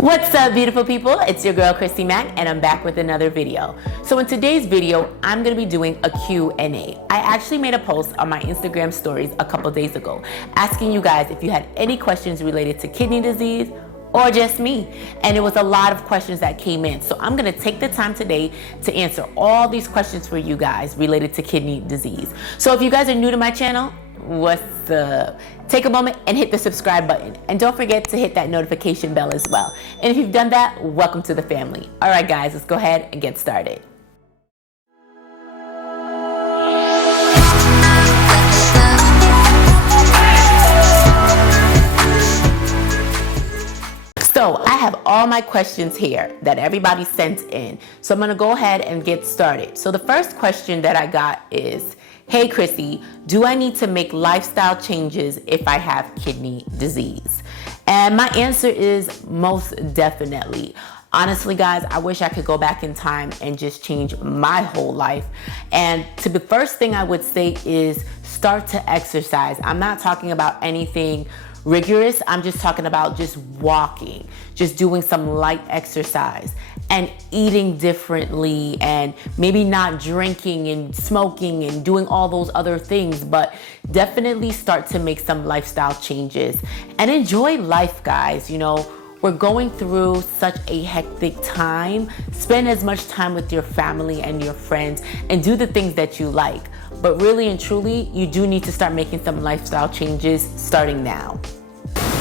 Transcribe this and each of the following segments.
What's up, beautiful people? It's your girl Chrissy Mack, and I'm back with another video. So in today's video, I'm gonna be doing a Q&A. I actually made a post on my Instagram stories a couple days ago asking you guys if you had any questions related to kidney disease or just me. And it was a lot of questions that came in. So I'm gonna take the time today to answer all these questions for you guys related to kidney disease. So if you guys are new to my channel, what's up? Take a moment and hit the subscribe button. And don't forget to hit that notification bell as well. And if you've done that, welcome to the family. All right, guys, let's go ahead and get started. So I have all my questions here that everybody sent in. So I'm gonna go ahead and get started. So the first question that I got is, hey Chrissy, do I need to make lifestyle changes if I have kidney disease? And my answer is most definitely. Honestly, guys, I wish I could go back in time and just change my whole life. And the first thing I would say is start to exercise. I'm not talking about anything rigorous. I'm just talking about just walking, just doing some light exercise and eating differently, and maybe not drinking and smoking and doing all those other things, but definitely start to make some lifestyle changes and enjoy life, guys. You know, we're going through such a hectic time. Spend as much time with your family and your friends and do the things that you like. But really and truly, you do need to start making some lifestyle changes starting now.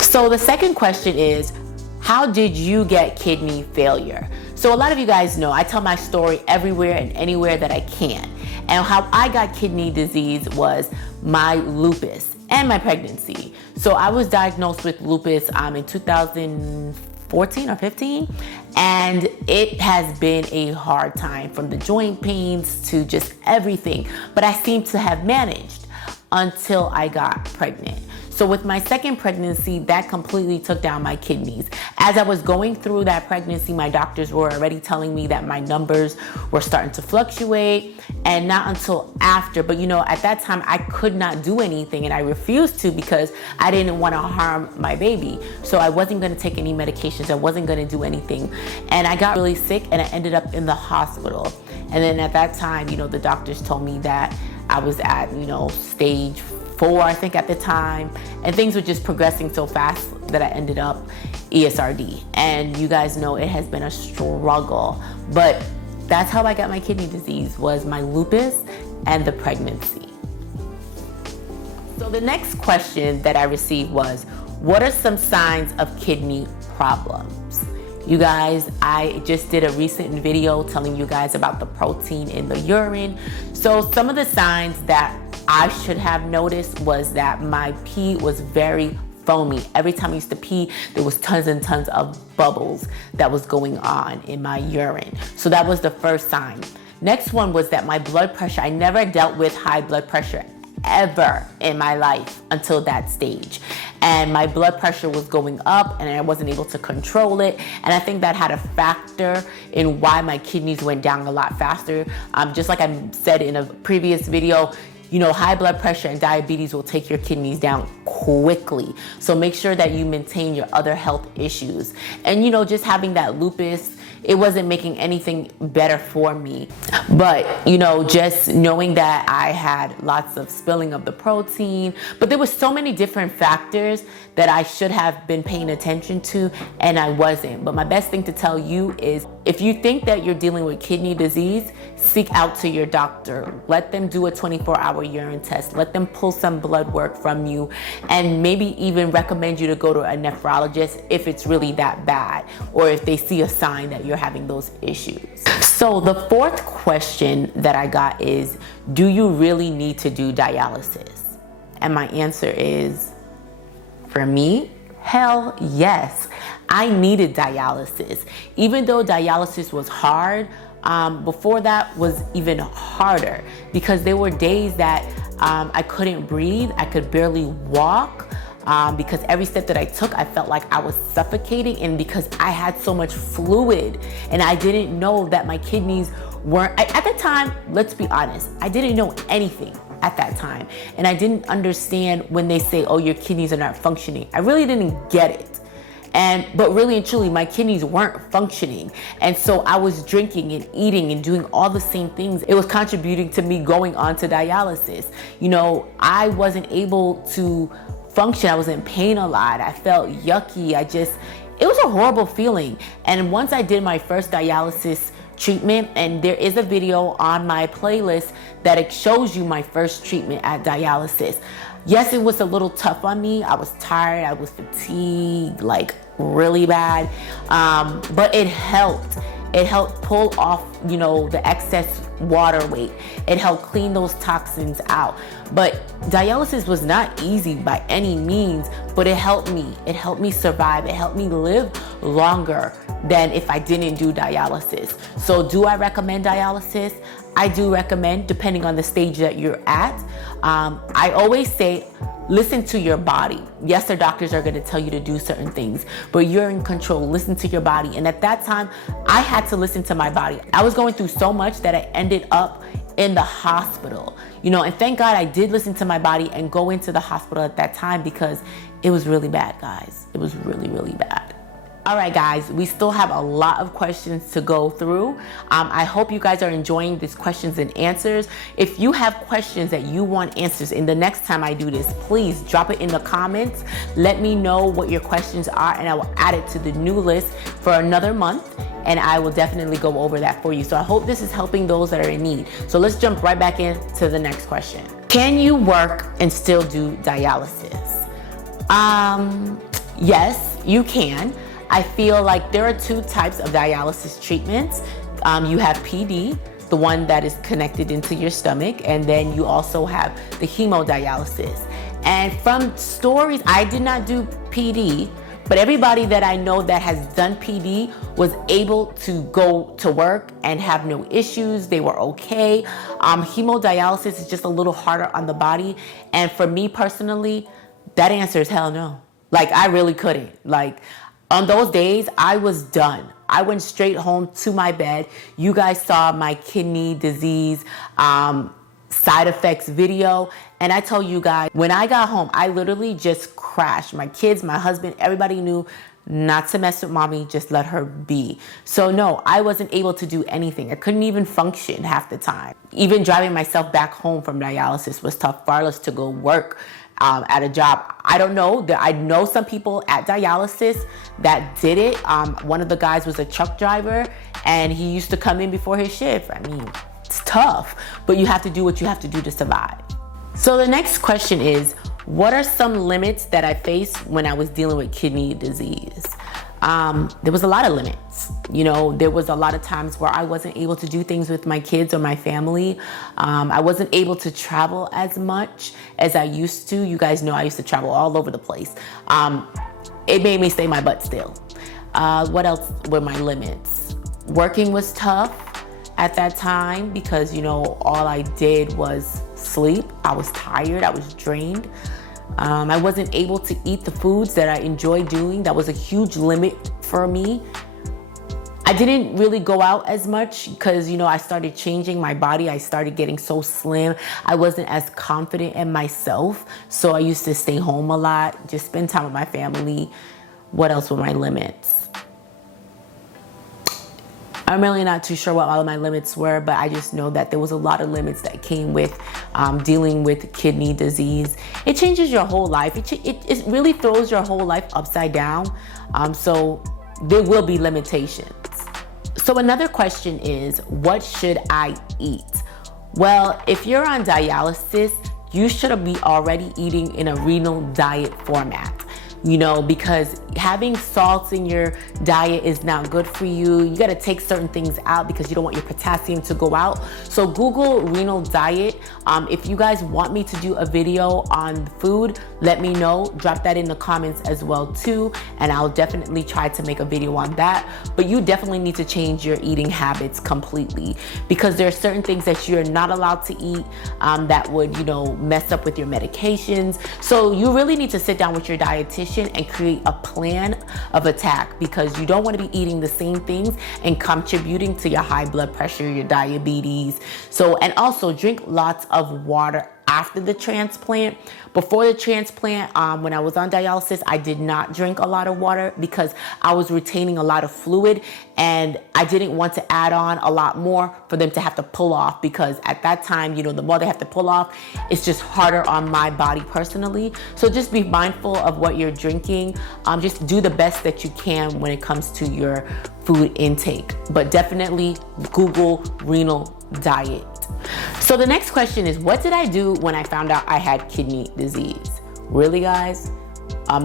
So the second question is, how did you get kidney failure? So a lot of you guys know I tell my story everywhere and anywhere that I can. And how I got kidney disease was my lupus and my pregnancy. So I was diagnosed with lupus in 2014 or 15, and it has been a hard time, from the joint pains to just everything. But I seem to have managed until I got pregnant. So with my second pregnancy, that completely took down my kidneys. As I was going through that pregnancy, my doctors were already telling me that my numbers were starting to fluctuate, and not until after. But you know, at that time, I could not do anything, and I refused to because I didn't want to harm my baby. So I wasn't going to take any medications. I wasn't going to do anything. And I got really sick, and I ended up in the hospital. And then at that time, you know, the doctors told me that I was at, you know, stage 4, I think at the time, and things were just progressing so fast that I ended up ESRD. And you guys know it has been a struggle, but that's how I got my kidney disease, was my lupus and the pregnancy. So the next question that I received was, what are some signs of kidney problems? You guys, I just did a recent video telling you guys about the protein in the urine. So some of the signs that I should have noticed was that my pee was very foamy. Every time I used to pee, there was tons and tons of bubbles that was going on in my urine. So that was the first sign. Next one was that my blood pressure, I never dealt with high blood pressure ever in my life until that stage. And my blood pressure was going up and I wasn't able to control it. And I think that had a factor in why my kidneys went down a lot faster. Just like I said in a previous video, you know, high blood pressure and diabetes will take your kidneys down quickly. So make sure that you maintain your other health issues. And you know, just having that lupus, it wasn't making anything better for me. But you know, just knowing that I had lots of spilling of the protein, but there was so many different factors that I should have been paying attention to, and I wasn't. But my best thing to tell you is, if you think that you're dealing with kidney disease, seek out to your doctor. Let them do a 24-hour urine test. Let them pull some blood work from you, and maybe even recommend you to go to a nephrologist if it's really that bad, or if they see a sign that you're having those issues. So the fourth question that I got is, do you really need to do dialysis? And my answer is, for me, hell yes. I needed dialysis. Even though dialysis was hard, before that was even harder, because there were days that I couldn't breathe. I could barely walk. Because every step that I took, I felt like I was suffocating, and because I had so much fluid and I didn't know that my kidneys weren't, at the time, let's be honest, I didn't know anything at that time. And I didn't understand when they say, oh, your kidneys are not functioning. I really didn't get it. But really and truly, my kidneys weren't functioning. And so I was drinking and eating and doing all the same things. It was contributing to me going on to dialysis. You know, I wasn't able to function. I was in pain a lot. I felt yucky. It was a horrible feeling. And once I did my first dialysis treatment, and there is a video on my playlist that it shows you my first treatment at dialysis. Yes, it was a little tough on me. I was tired, I was fatigued, like really bad. But it helped. It helped pull off, you know, the excess water weight. It helped clean those toxins out. But dialysis was not easy by any means, but it helped me. It helped me survive. It helped me live longer than if I didn't do dialysis. So do I recommend dialysis? I do recommend, depending on the stage that you're at. I always say, listen to your body. Yes, the doctors are going to tell you to do certain things, but you're in control. Listen to your body. And at that time, I had to listen to my body. I was going through so much that I ended up in the hospital, you know, and thank God I did listen to my body and go into the hospital at that time, because it was really bad, guys. It was really, really bad. All right, guys, we still have a lot of questions to go through. I hope you guys are enjoying these questions and answers. If you have questions that you want answers in the next time I do this, please drop it in the comments. Let me know what your questions are, and I will add it to the new list for another month, and I will definitely go over that for you. So I hope this is helping those that are in need. So let's jump right back into the next question. Can you work and still do dialysis? Yes, you can. I feel like there are two types of dialysis treatments. You have PD, the one that is connected into your stomach, and then you also have the hemodialysis. And from stories, I did not do PD, but everybody that I know that has done PD was able to go to work and have no issues. They were okay. Hemodialysis is just a little harder on the body. And for me personally, that answer is hell no. Like, I really couldn't. Like, on those days, I was done. I went straight home to my bed. You guys saw my kidney disease side effects video. And I tell you guys, when I got home, I literally just crashed. My kids, my husband, everybody knew not to mess with mommy, just let her be. So no, I wasn't able to do anything. I couldn't even function half the time. Even driving myself back home from dialysis was tough, far less to go work at a job. I don't know. I know some people at dialysis that did it. One of the guys was a truck driver, and he used to come in before his shift. I mean, it's tough, but you have to do what you have to do to survive. So the next question is, what are some limits that I faced when I was dealing with kidney disease? There was a lot of limits. You know, there was a lot of times where I wasn't able to do things with my kids or my family. I wasn't able to travel as much as I used to. You guys know I used to travel all over the place. It made me stay my butt still. What else were my limits? Working was tough at that time because, you know, all I did was sleep. I was tired, I was drained. I wasn't able to eat the foods that I enjoy doing. That was a huge limit for me. I didn't really go out as much because, you know, I started changing my body. I started getting so slim. I wasn't as confident in myself. So I used to stay home a lot, just spend time with my family. What else were my limits? I'm really not too sure what all of my limits were, but I just know that there was a lot of limits that came with dealing with kidney disease. It changes your whole life. It really throws your whole life upside down. So there will be limitations. So another question is, what should I eat? Well, if you're on dialysis, you should be already eating in a renal diet format. You know, because having salts in your diet is not good for you. You got to take certain things out because you don't want your potassium to go out. So Google renal diet. If you guys want me to do a video on food, let me know. Drop that in the comments as well too, and I'll definitely try to make a video on that. But you definitely need to change your eating habits completely, because there are certain things that you're not allowed to eat that would, you know, mess up with your medications. So you really need to sit down with your dietitian and create a plan of attack, because you don't want to be eating the same things and contributing to your high blood pressure, your diabetes. So, and also drink lots of water after the transplant. Before the transplant, when I was on dialysis, I did not drink a lot of water because I was retaining a lot of fluid, and I didn't want to add on a lot more for them to have to pull off, because at that time, the more they have to pull off, it's just harder on my body personally. So just be mindful of what you're drinking. Just do the best that you can when it comes to your food intake, but definitely Google renal diet. So the next question is, what did I do when I found out I had kidney disease? Really, guys?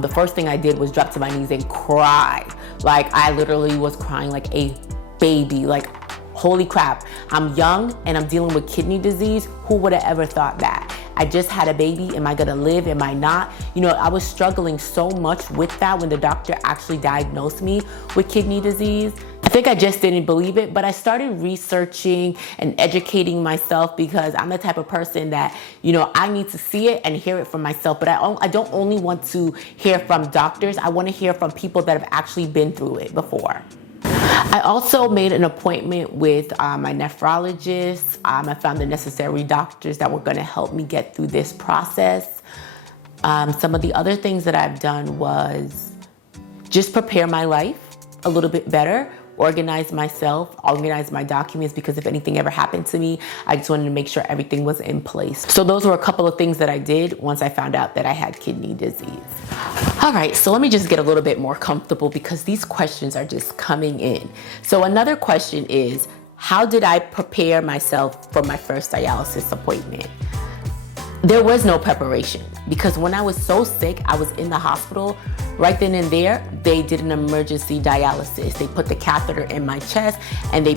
The first thing I did was drop to my knees and cry. Like, I literally was crying like a baby. Like, holy crap, I'm young and I'm dealing with kidney disease. Who would have ever thought that? I just had a baby. Am I gonna live? Am I not? I was struggling so much with that when the doctor actually diagnosed me with kidney disease. I think I just didn't believe it, but I started researching and educating myself, because I'm the type of person that, I need to see it and hear it from myself. But I don't only want to hear from doctors. I want to hear from people that have actually been through it before. I also made an appointment with my nephrologist. I found the necessary doctors that were going to help me get through this process. Some of the other things that I've done was just prepare my life a little bit better, organize myself, organize my documents, because if anything ever happened to me, I just wanted to make sure everything was in place. So those were a couple of things that I did once I found out that I had kidney disease. All right, so let me just get a little bit more comfortable, because these questions are just coming in. So another question is, how did I prepare myself for my first dialysis appointment? There was no preparation, because when I was so sick, I was in the hospital. Right then and there, they did an emergency dialysis. They put the catheter in my chest and they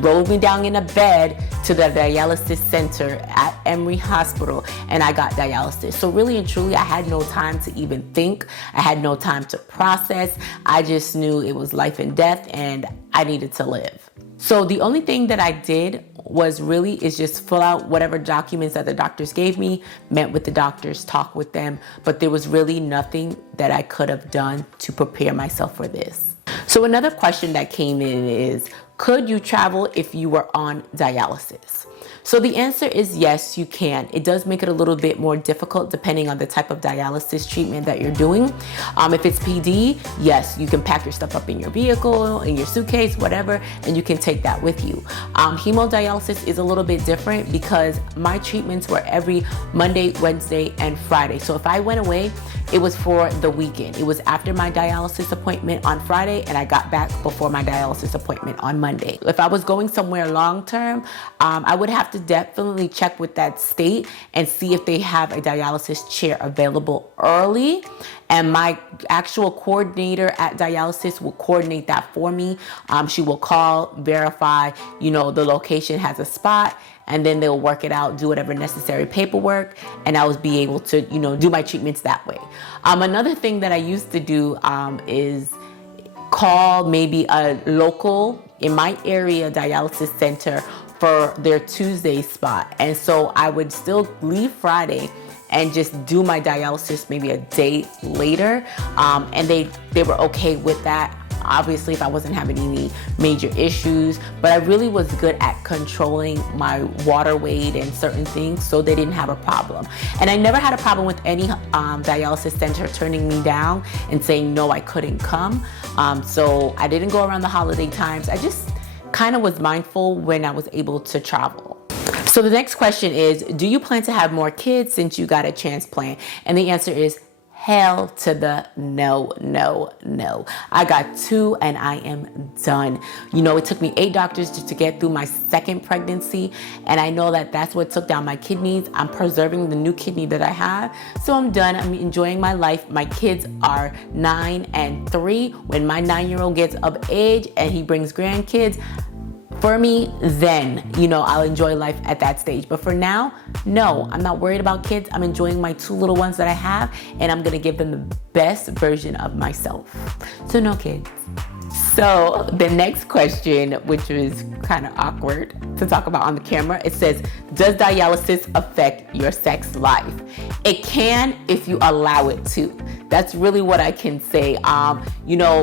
rolled me down in a bed to the dialysis center at Emory Hospital, and I got dialysis. So really and truly, I had no time to even think. I had no time to process. I just knew it was life and death, and I needed to live. So the only thing that I did is just fill out whatever documents that the doctors gave me, met with the doctors, talk with them, but there was really nothing that I could have done to prepare myself for this. So another question that came in is, could you travel if you were on dialysis? So the answer is yes, you can. It does make it a little bit more difficult depending on the type of dialysis treatment that you're doing. If it's PD, yes, you can pack your stuff up in your vehicle, in your suitcase, whatever, and you can take that with you. Hemodialysis is a little bit different, because my treatments were every Monday, Wednesday, and Friday. So if I went away, it was for the weekend. It was after my dialysis appointment on Friday, and I got back before my dialysis appointment on Monday. If I was going somewhere long term, I would have to definitely check with that state and see if they have a dialysis chair available early. And my actual coordinator at dialysis will coordinate that for me. She will call, verify, the location has a spot, and then they'll work it out, do whatever necessary paperwork, and I will be able to, do my treatments that way. Another thing that I used to do is call maybe a local, in my area, dialysis center for their Tuesday spot. And so I would still leave Friday and just do my dialysis maybe a day later. And they were okay with that. Obviously, if I wasn't having any major issues, but I really was good at controlling my water weight and certain things, so they didn't have a problem. And I never had a problem with any dialysis center turning me down and saying no, I couldn't come. So I didn't go around the holiday times. I just kind of was mindful when I was able to travel. So the next question is, do you plan to have more kids since you got a transplant? And the answer is hell to the no, no, no. I got 2 and I am done. It took me 8 doctors just to get through my second pregnancy, and I know that that's what took down my kidneys. I'm preserving the new kidney that I have, so I'm done. I'm enjoying my life. My kids are 9 and 3. When my 9-year-old gets of age and he brings grandkids, for me, then, I'll enjoy life at that stage. But for now, no, I'm not worried about kids. I'm enjoying my 2 little ones that I have, and I'm gonna give them the best version of myself. So no kids. So the next question, which was kind of awkward to talk about on the camera, it says, does dialysis affect your sex life? It can if you allow it to. That's really what I can say.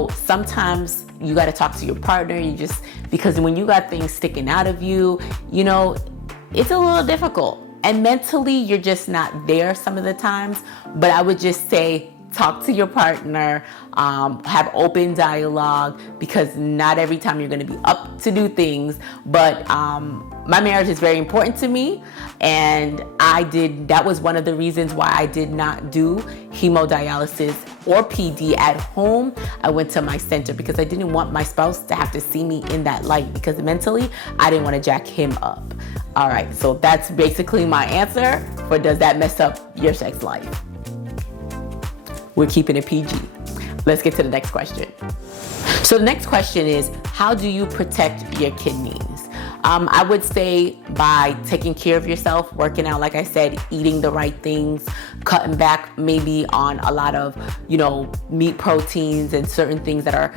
Sometimes you got to talk to your partner. Because when you got things sticking out of you, it's a little difficult. and mentally you're just not there some of the times. But I would just say, talk to your partner, have open dialogue, because not every time you're going to be up to do things. But my marriage is very important to me, and that was one of the reasons why I did not do hemodialysis or PD at home. I went to my center because I didn't want my spouse to have to see me in that light, because mentally I didn't want to jack him up. All right, so that's basically my answer for does that mess up your sex life? We're keeping it PG. Let's get to the next question. So the next question is, how do you protect your kidneys? I would say by taking care of yourself, working out, like I said, eating the right things, cutting back maybe on a lot of, meat proteins and certain things that are,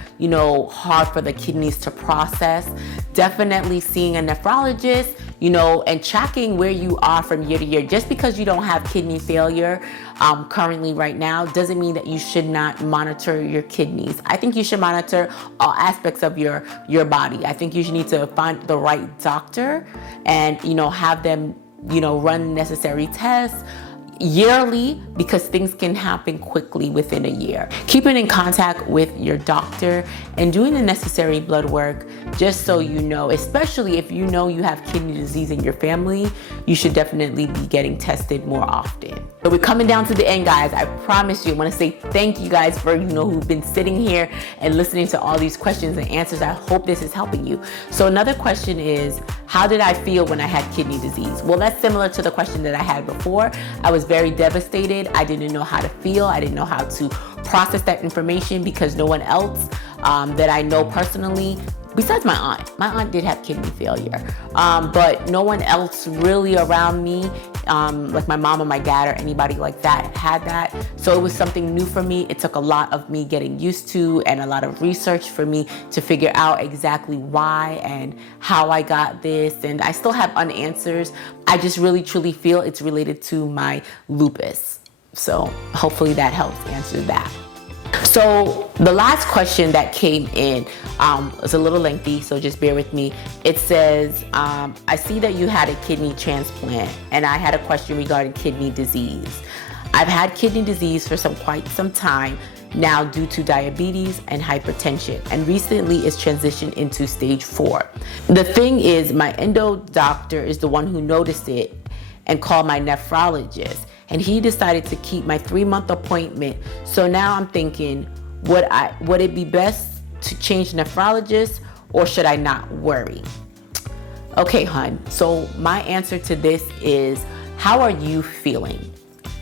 hard for the kidneys to process. Definitely seeing a nephrologist, and tracking where you are from year to year. Just because you don't have kidney failure currently right now doesn't mean that you should not monitor your kidneys. I think you should monitor all aspects of your body. I think you should need to find the right doctor and, have them, run necessary tests yearly, because things can happen quickly within a year. Keeping in contact with your doctor and doing the necessary blood work, just so you know, especially if you know you have kidney disease in your family, you should definitely be getting tested more often. So we're coming down to the end, guys. I promise you, I want to say thank you guys for, who've been sitting here and listening to all these questions and answers. I hope this is helping you. So another question is, how did I feel when I had kidney disease? Well, that's similar to the question that I had before. I was very devastated. I didn't know how to feel. I didn't know how to process that information, because no one else that I know personally, besides my aunt did have kidney failure, but no one else really around me, like my mom or my dad or anybody like that, had that. So it was something new for me. It took a lot of me getting used to and a lot of research for me to figure out exactly why and how I got this. And I still have unanswers. I just really truly feel it's related to my lupus. So hopefully that helps answer that. So the last question that came in is a little lengthy, so just bear with me. It says, I see that you had a kidney transplant, and I had a question regarding kidney disease. I've had kidney disease for quite some time now due to diabetes and hypertension, and recently it's transitioned into stage 4. The thing is, my endo doctor is the one who noticed it and called my nephrologist, and he decided to keep my 3-month appointment. So now I'm thinking, would it be best to change nephrologist, or should I not worry? Okay, hon. So my answer to this is, how are you feeling?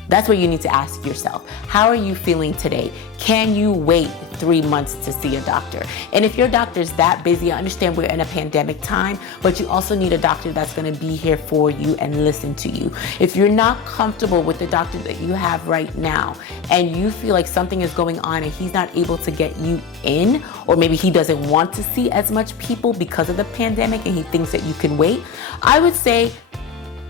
That's what you need to ask yourself. How are you feeling today? Can you wait 3 months to see a doctor? And if your doctor's that busy, I understand we're in a pandemic time, but you also need a doctor that's gonna be here for you and listen to you. If you're not comfortable with the doctor that you have right now, and you feel like something is going on and he's not able to get you in, or maybe he doesn't want to see as much people because of the pandemic and he thinks that you can wait, I would say,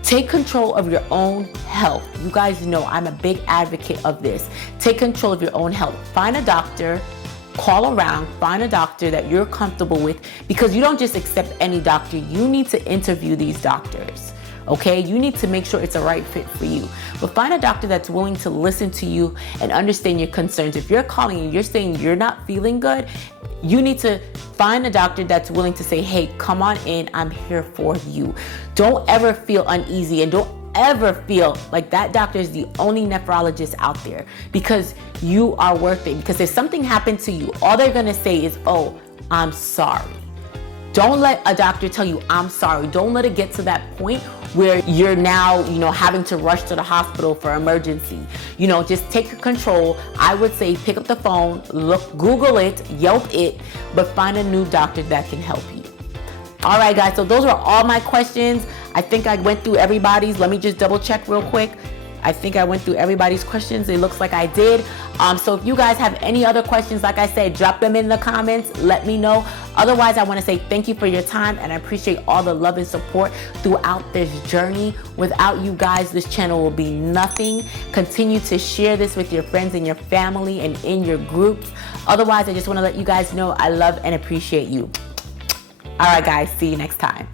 take control of your own health. You guys know I'm a big advocate of this. Take control of your own health. Find a doctor, call around, find a doctor that you're comfortable with, because you don't just accept any doctor. You need to interview these doctors, okay? You need to make sure it's a right fit for you. But find a doctor that's willing to listen to you and understand your concerns. If you're calling and you're saying you're not feeling good, you need to find a doctor that's willing to say, hey, come on in, I'm here for you. Don't ever feel uneasy, and don't ever feel like that doctor is the only nephrologist out there, because you are worth it. Because if something happened to you, all they're gonna say is, oh, I'm sorry. Don't let a doctor tell you, I'm sorry. Don't let it get to that point where you're now, having to rush to the hospital for emergency. Just take control. I would say pick up the phone, Google it, Yelp it, but find a new doctor that can help you. All right, guys, so those are all my questions. I think I went through everybody's. Let me just double check real quick. I think I went through everybody's questions. It looks like I did. So if you guys have any other questions, like I said, drop them in the comments. Let me know. Otherwise, I want to say thank you for your time, and I appreciate all the love and support throughout this journey. Without you guys, this channel will be nothing. Continue to share this with your friends and your family and in your groups. Otherwise, I just want to let you guys know I love and appreciate you. All right, guys. See you next time.